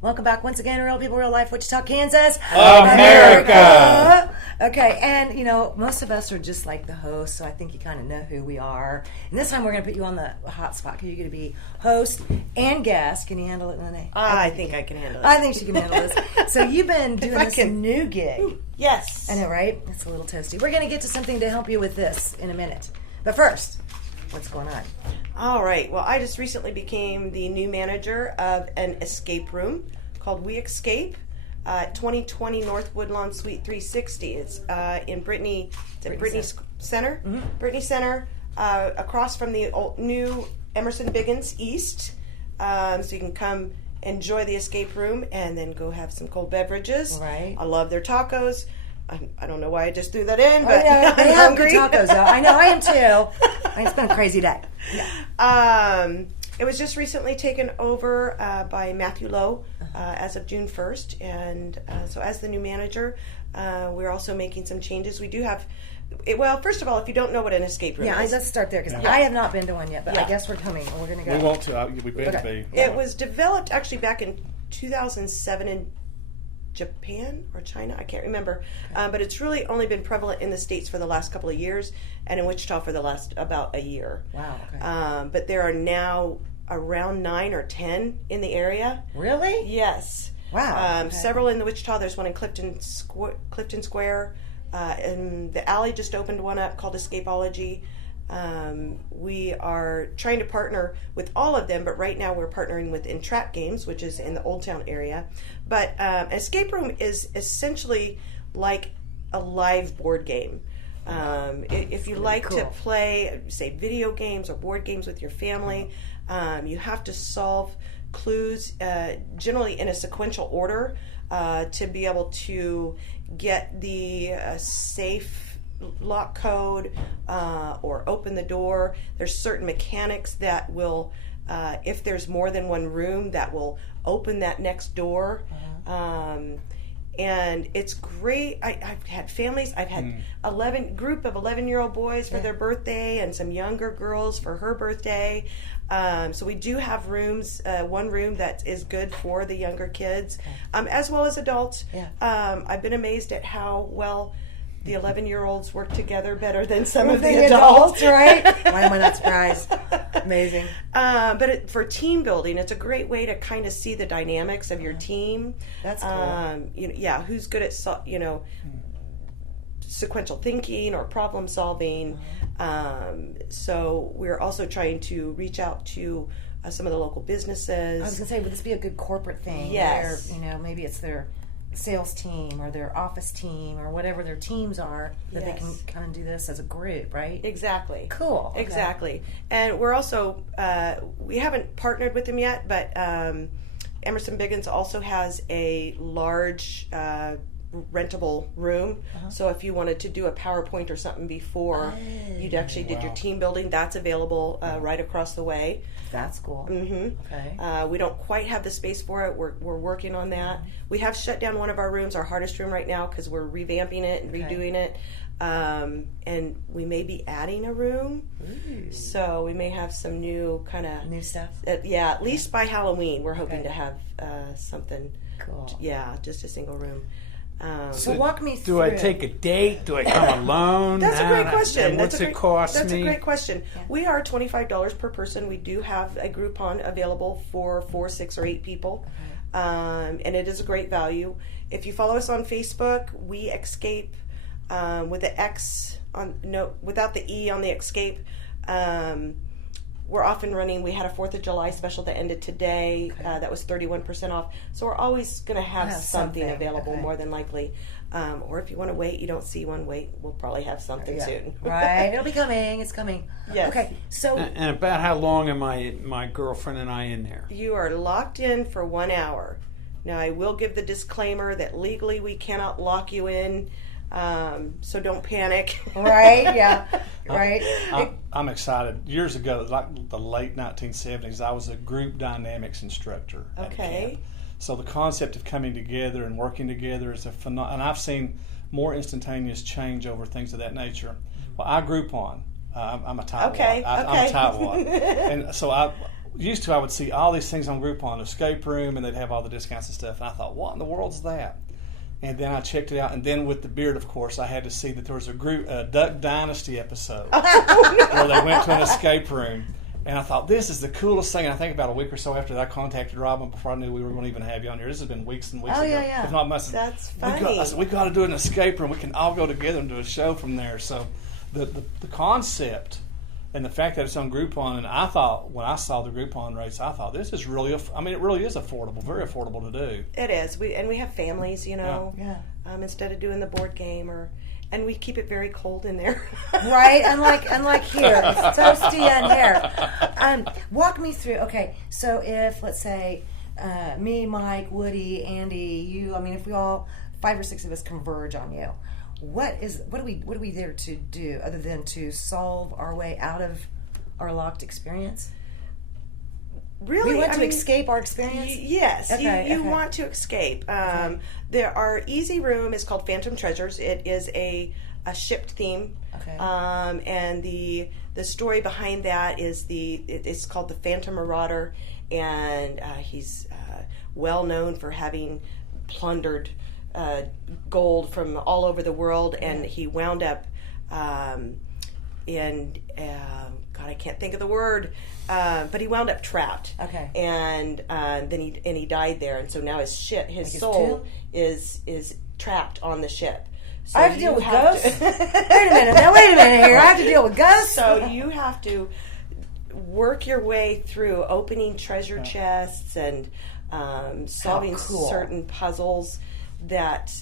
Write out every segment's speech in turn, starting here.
Welcome back once again, Real People, Real Life, Wichita, Kansas, America. Okay, and most of us are just like the host, so I think you kind of know who we are. And this time we're going to put you on the hot spot because you're going to be host and guest. Can you handle it, Lene? I think I can handle it. I think she can handle this. So you've been doing this new gig. Yes. I know, right? It's a little toasty. We're going to get to something to help you with this in a minute. But first, what's going on? All right. Well, I just recently became the new manager of an escape room called Xscape, 2020 North Woodlawn Suite 360. It's in Brittany Center. Mm-hmm. Brittany Center, across from the new Emerson Biggins East. So you can come enjoy the escape room and then go have some cold beverages. Right. I love their tacos. I don't know why I just threw that in, but I'm hungry. Tacos, though. I know, I am too. It's been a crazy day. Yeah. It was just recently taken over by Matthew Lowe as of June 1st, and so as the new manager, we're also making some changes. We do have, well, first of all, if you don't know what an escape room is. Let's start there, because I have not been to one yet, but I guess we're coming, and we're going to go. We want to. We better be. It was developed actually back in 2007 in Japan or China, I can't remember, but it's really only been prevalent in the States for the last couple of years, and in Wichita for the last about a year. Wow. Okay. But there are now around 9 or 10 in the area. Really? Yes. Wow. Okay. Several in the Wichita. There's one in Clifton Square, and the alley just opened one up called Escapeology. We are trying to partner with all of them, but right now we're partnering with Entrap Games, which is in the Old Town area. But an escape room is essentially like a live board game. If you like to play, say, video games or board games with your family, you have to solve clues generally in a sequential order to be able to get the safe lock code or open the door. There's certain mechanics that will, if there's more than one room, that will open that next door. And it's great. I've had families. I've had 11-year-old boys for their birthday, and some younger girls for her birthday. So we do have rooms. One room that is good for the younger kids, as well as adults. I've been amazed at how well the 11-year-olds work together better than some of the adults. Right? Why am I not surprised? Amazing. But for team building, it's a great way to kind of see the dynamics of your team. That's cool. Who's good at sequential thinking or problem solving. So we're also trying to reach out to some of the local businesses. I was going to say, would this be a good corporate thing? Yes. Where, maybe it's their sales team or their office team or whatever their teams are, that they can kind of do this as a group, right? Exactly. Cool. Okay. Exactly. And we're also, we haven't partnered with them yet, but Emerson Biggins also has a large rentable room. So if you wanted to do a PowerPoint or something before you'd actually did your team building, that's available right across the way. That's cool. Mm-hmm. Okay. We don't quite have the space for it. We're working on that. We have shut down one of our rooms, our hardest room right now, because we're revamping it and redoing it. And we may be adding a room. Ooh. So we may have some new kind of new stuff. At least by Halloween, we're hoping to have something. Cool. Yeah, just a single room. So walk me through. Do I take a date? Do I come alone? That's a great question. And what's it cost me? That's a great question. Yeah. We are $25 per person. We do have a Groupon available for 4, 6, or 8 people. And it is a great value. If you follow us on Facebook, we Xscape with the X without the E on the Xscape. We're often running. We had a 4th of July special that ended today. That was 31% off. So we're always going to have something available, more than likely. Or if you want to wait, you don't see one, wait. We'll probably have something soon. Right. It'll be coming. It's coming. Yes. Okay. So. And about how long am my girlfriend and I in there? You are locked in for 1 hour. Now, I will give the disclaimer that legally we cannot lock you in. So don't panic. Right, yeah, right. I'm excited. Years ago, like the late 1970s, I was a group dynamics instructor at camp. So the concept of coming together and working together is a phenomenon. And I've seen more instantaneous change over things of that nature. Well, I Groupon. I'm a tightwad. I'm a tightwad. And so used to, I would see all these things on Groupon, escape room, and they'd have all the discounts and stuff. And I thought, what in the world's that? And then I checked it out. And then with the beard, of course, I had to see that there was a Duck Dynasty episode where they went to an escape room. And I thought, this is the coolest thing. And I think about a week or so after that, I contacted Robin before I knew we were going to even have you on here. This has been weeks and weeks ago. Yeah. If not months. That's funny. I said, we got to do an escape room. We can all go together and do a show from there. So the concept and the fact that it's on Groupon, and I thought, when I saw the Groupon rates, I thought, this is really, it really is affordable, very affordable to do. It is. We have families, Yeah. Instead of doing the board game and we keep it very cold in there. Right, unlike here, it's toasty in here. Walk me through. Okay, so if let's say me, Mike, Woody, Andy, you. If we all 5 or 6 of us converge on you, what are we there to do other than to solve our way out of our locked experience? Really? We want to escape our experience? Yes. Okay, you want to escape. Our easy room is called Phantom Treasures. It is a shipped theme. Okay. And the story behind that is it's called the Phantom Marauder, and he's well known for having plundered gold from all over the world, and he wound up I can't think of the word, but he wound up trapped. Okay. And then he died there, and so now his soul is trapped on the ship. So I have to deal with ghosts? Wait a minute here. I have to deal with ghosts? So you have to work your way through opening treasure chests and solving certain puzzles that...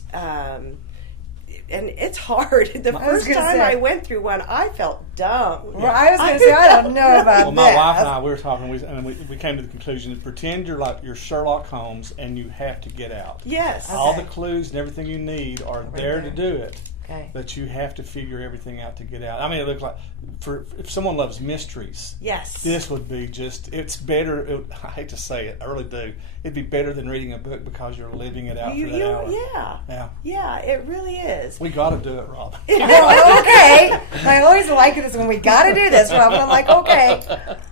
and it's hard. The first time I went through one, I felt dumb. Well, I was going to say, I don't know about Well, my wife and I, we were talking, and we came to the conclusion that pretend you're Sherlock Holmes and you have to get out. Yes. All the clues and everything you need are there to do it. Okay. But you have to figure everything out to get out. It looks like, if someone loves mysteries, yes, this would be it's better. I hate to say it, I really do. It'd be better than reading a book because you're living it out for that hour. Yeah, it really is. We got to do it, Robin. Well, okay. I always like this when we got to do this, Robin. I'm like, okay.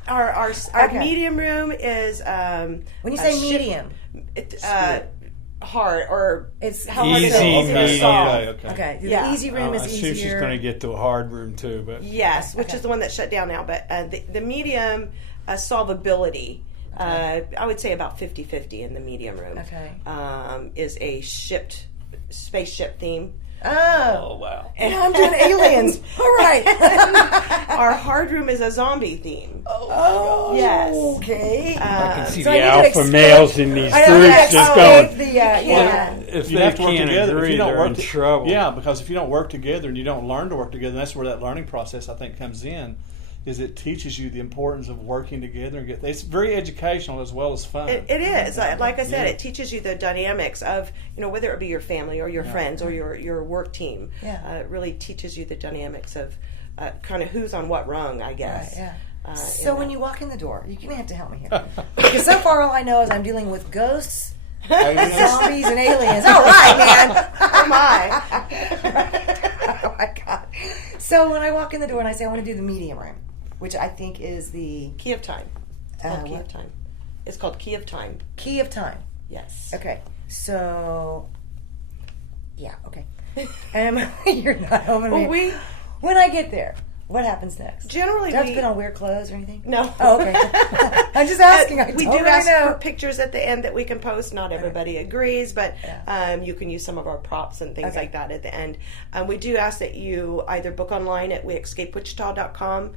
Our medium room is when you say medium, hard, or it's how easy, hard it is. Okay. The Yeah. easy room is I easier. assume she's going to get to a hard room too, but yes, which is the one that's shut down now. But the medium solvability, I would say about 50-50 in the medium room. Okay. Is a spaceship theme. Oh Wow! And I'm doing aliens. All right. Our hard room is a zombie theme. Oh, yes. Okay. I can see so the I need to alpha escape- males in these I know, groups just going. If You they have to work can't together. agree, they're in trouble. Yeah, because if you don't work together and you don't learn to work together, and that's where that learning process I think comes in. Is it teaches you the importance of working together and it's very educational as well as fun. It is. Like I said, it teaches you the dynamics of, whether it be your family or your friends or your work team. Yeah. It really teaches you the dynamics of kind of who's on what rung, I guess. Right, yeah. So when you walk in the door, you're going to have to help me here. Because so far all I know is I'm dealing with ghosts, zombies, and aliens. All right, man. Oh, my. Oh, my God. So when I walk in the door and I say I want to do the medium room, which I think is the... Key of Time. Key what? of Time. It's called Key of Time. Key of Time. Yes. Okay. So... Yeah, okay. You're not helping me. Well, when I get there, what happens next? generally Do I have to put on weird clothes or anything? No. Oh, okay. I'm just asking. We do ask for pictures at the end that we can post. Not everybody agrees, but you can use some of our props and things like that at the end. We do ask that you either book online at xscapewichita.com.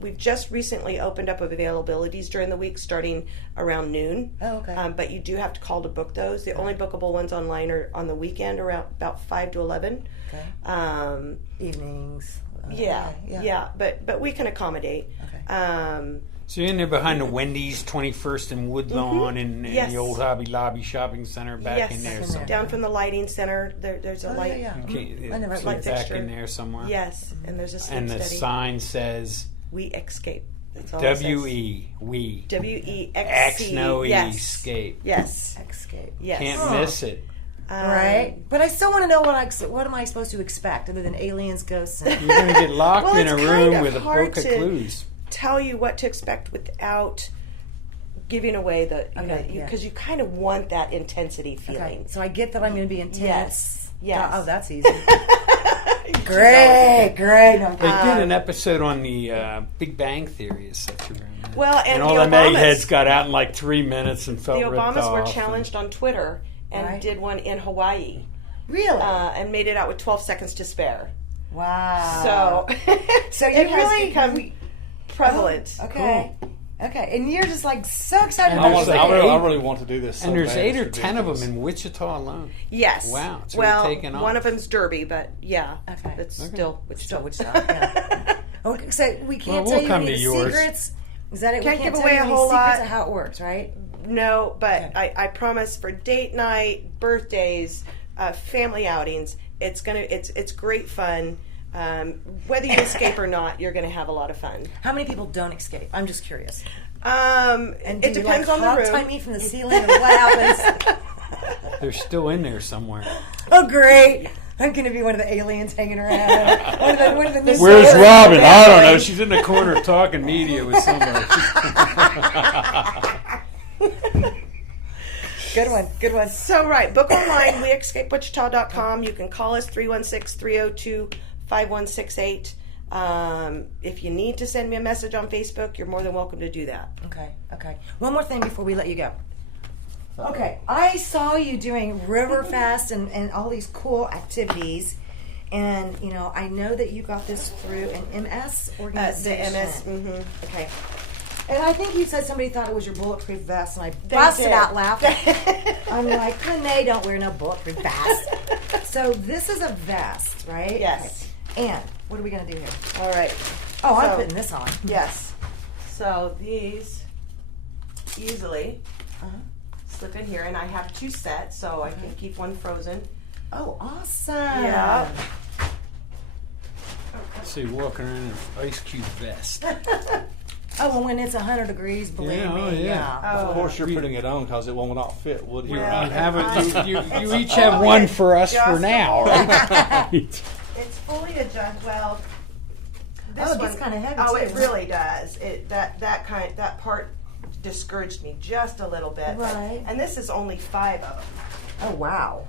We've just recently opened up availabilities during the week starting around noon. Oh, okay. But you do have to call to book those. The only bookable ones online are on the weekend around about 5 to 11. Okay. Evenings. Yeah. But we can accommodate. Okay. So you're in there behind the Wendy's, 21st and Woodlawn, and Yes. the old Hobby Lobby shopping center back in there. Yes. Down from the lighting center, there's a light. Yeah. Okay, I never so liked back fixture. in there somewhere. Yes, and there's a sleep And the study. sign says We Xscape. That's all it says. W-E, we. WEXC. X, no E, Yes. escape. Yes. Xscape. Yes. Can't miss it. Right, but I still want to know what am I supposed to expect other than aliens, ghosts, and You're going to get locked Well, in it's a kind room of with a hard book of to- clues. tell you what to expect without giving away the, because you kind of want that intensity feeling. Okay. So I get that I'm going to be intense. Yes. Oh, that's easy. Great. No, They did an episode on the Big Bang Theory, is such a well, and all the eggheads got out in like 3 minutes and felt the Obamas ripped were off challenged on Twitter and did one in Hawaii. Really? And made it out with 12 seconds to spare. Wow. So you it has really become prevalent. Oh, okay. Cool. Okay, and you're just like so excited I about really want to do this. And there's 8 or 10 of them in Wichita alone. Yes. Wow. It's really taken off. One of them's Derby, but it's still Wichita. Yeah. Okay, so we can't we'll tell you come any to yours. secrets. Is that it? Can't We can't give tell away you a any whole secrets lot. of how it works, right? No, but I promise for date night, birthdays, family outings, it's great fun. Whether you escape or not, you're going to have a lot of fun. How many people don't escape? I'm just curious. And it depends on the room. Tie me from the ceiling, and what happens? They're still in there somewhere. Oh, great! I'm going to be one of the aliens hanging around. One of the new Where's soldiers. Robin? I don't know. She's in the corner talking media with somebody. Good one. So, book online, weescapewichita.com. You can call us 316-302-5168. If you need to send me a message on Facebook, you're more than welcome to do that. Okay. One more thing before we let you go. Okay, I saw you doing Riverfest and all these cool activities, and I know that you got this through an MS organization. The MS. Mm-hmm. Okay. And I think you said somebody thought it was your bulletproof vest, and I busted out laughing. I'm like, Renee, don't wear no bulletproof vest. So this is a vest, right? Yes. Okay. And what are we going to do here? All right. Oh, I'm putting this on. Yes. So these easily slip in here, and I have 2 sets, so I can keep one frozen. Oh, awesome. Yeah. See, walking around in an ice cube vest. Oh, well, when it's 100 degrees, believe me. Of course, you're putting it on because it will not fit, would you? You each have one for us for now, right? It's fully adjusted. Well, it gets kind of heavy. Oh, too. it really does. That part discouraged me just a little bit. Right. And this is only 5 of them. Oh, wow.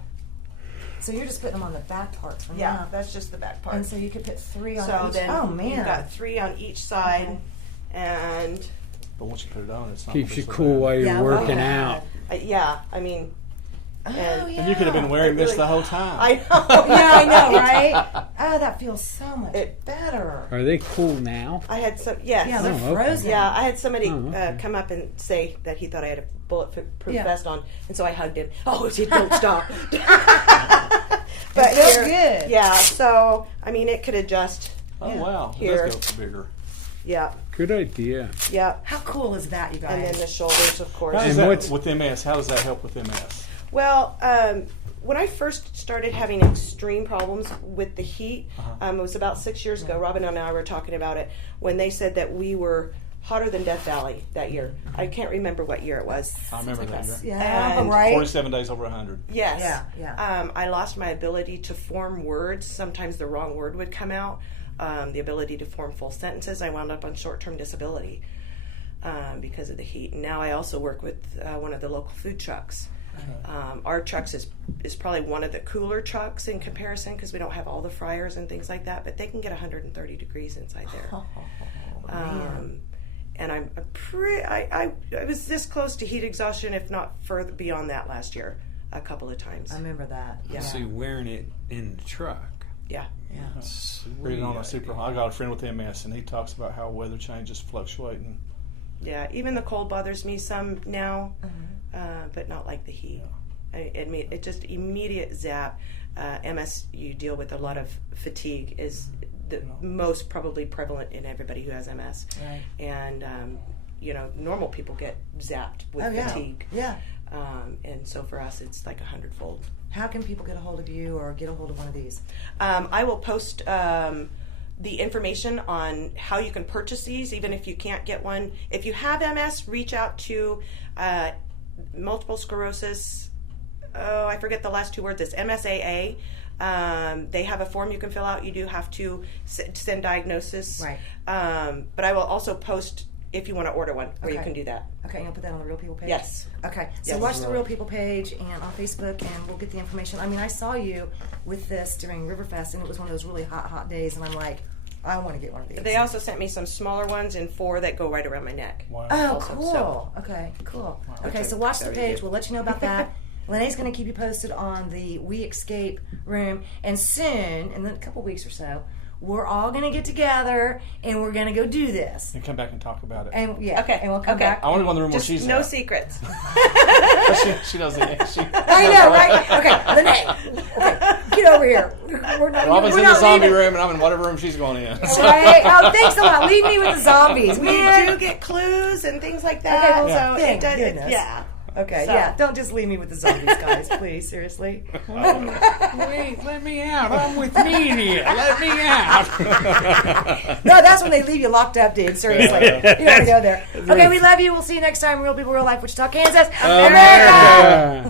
So you're just putting them on the back parts from now. That's just the back part. And so you could put 3 on each. Then oh, man. You've got 3 on each side. Okay. And But once you put it on, it's not. Keeps you cool while you're working out. I mean. And you could have been wearing this the whole time. I know. I know, right? Oh, that feels so much better. Are they cool now? I had some, yes. Yeah, they're frozen. Yeah, I had somebody come up and say that he thought I had a bulletproof vest on, and so I hugged him. Oh, he don't stop. But it feels good. Yeah, so, I mean, it could adjust. Oh, wow. Here. It does go bigger. Yeah. Good idea. Yeah. How cool is that, you guys? And then the shoulders, of course. How does that, with MS, how does that help with MS? Well, when I first started having extreme problems with the heat, it was about 6 years ago. Robin and I were talking about it when they said that we were hotter than Death Valley that year. I can't remember what year it was. I remember that year. Yeah, And right. 47 days over 100. Yes. Yeah. I lost my ability to form words. Sometimes the wrong word would come out. The ability to form full sentences. I wound up on short-term disability because of the heat. And now I also work with one of the local food trucks. Our trucks is probably one of the cooler trucks in comparison because we don't have all the fryers and things like that, but they can get 130 degrees inside there. And I was this close to heat exhaustion, if not further beyond that last year, a couple of times. I remember that. Yeah. So you're wearing it in the truck. Yeah. Reading on a super. I got a friend with MS, and he talks about how weather changes fluctuate. And Yeah, even the cold bothers me some now, but not like the heat. It just immediate zap. MS, you deal with a lot of fatigue, is the most probably prevalent in everybody who has MS. Right. And, normal people get zapped with fatigue. Yeah. And so for us, it's like 100-fold. How can people get a hold of you or get a hold of one of these? I will post the information on how you can purchase these, even if you can't get one. If you have MS, reach out to multiple sclerosis I forget the last two words. It's MSAA. They have a form you can fill out. You do have to send diagnosis. Right. But I will also post if you want to order one, where you can do that. Okay, you'll put that on the Real People page? Yes. Okay, so watch the Real People page and on Facebook, and we'll get the information. I mean, I saw you with this during Riverfest, and it was one of those really hot days, and I'm like, I want to get one of these. They also sent me some smaller ones and 4 that go right around my neck. Wow. Oh, also, cool. so. Okay, cool. Wow. Okay, so watch the page. We'll let you know about that. Lene's going to keep you posted on the We Xscape room, and soon, in a couple weeks or so, we're all going to get together and we're going to go do this. And come back and talk about it. And Okay. and we'll come back. I want to go in the room Just where she's no at. secrets. She doesn't. I know, right? Okay, Lene, okay, get over here. We're not, Robin's we're in the not zombie leaving. room, and I'm in whatever room she's going in. So. Right? Oh, thanks a lot. Leave me with the zombies. We Man. do get clues and things like Okay, that. well, So thank it does. goodness. Yeah. Okay, So. yeah. Don't just leave me with the zombies, guys. Please, seriously. Wait, let me out. I'm with Media. Let me out. No, that's when they leave you locked up, dude. Seriously. You gotta go there. Okay, we love you. We'll see you next time. Real People, Real Life, Wichita, Kansas. America!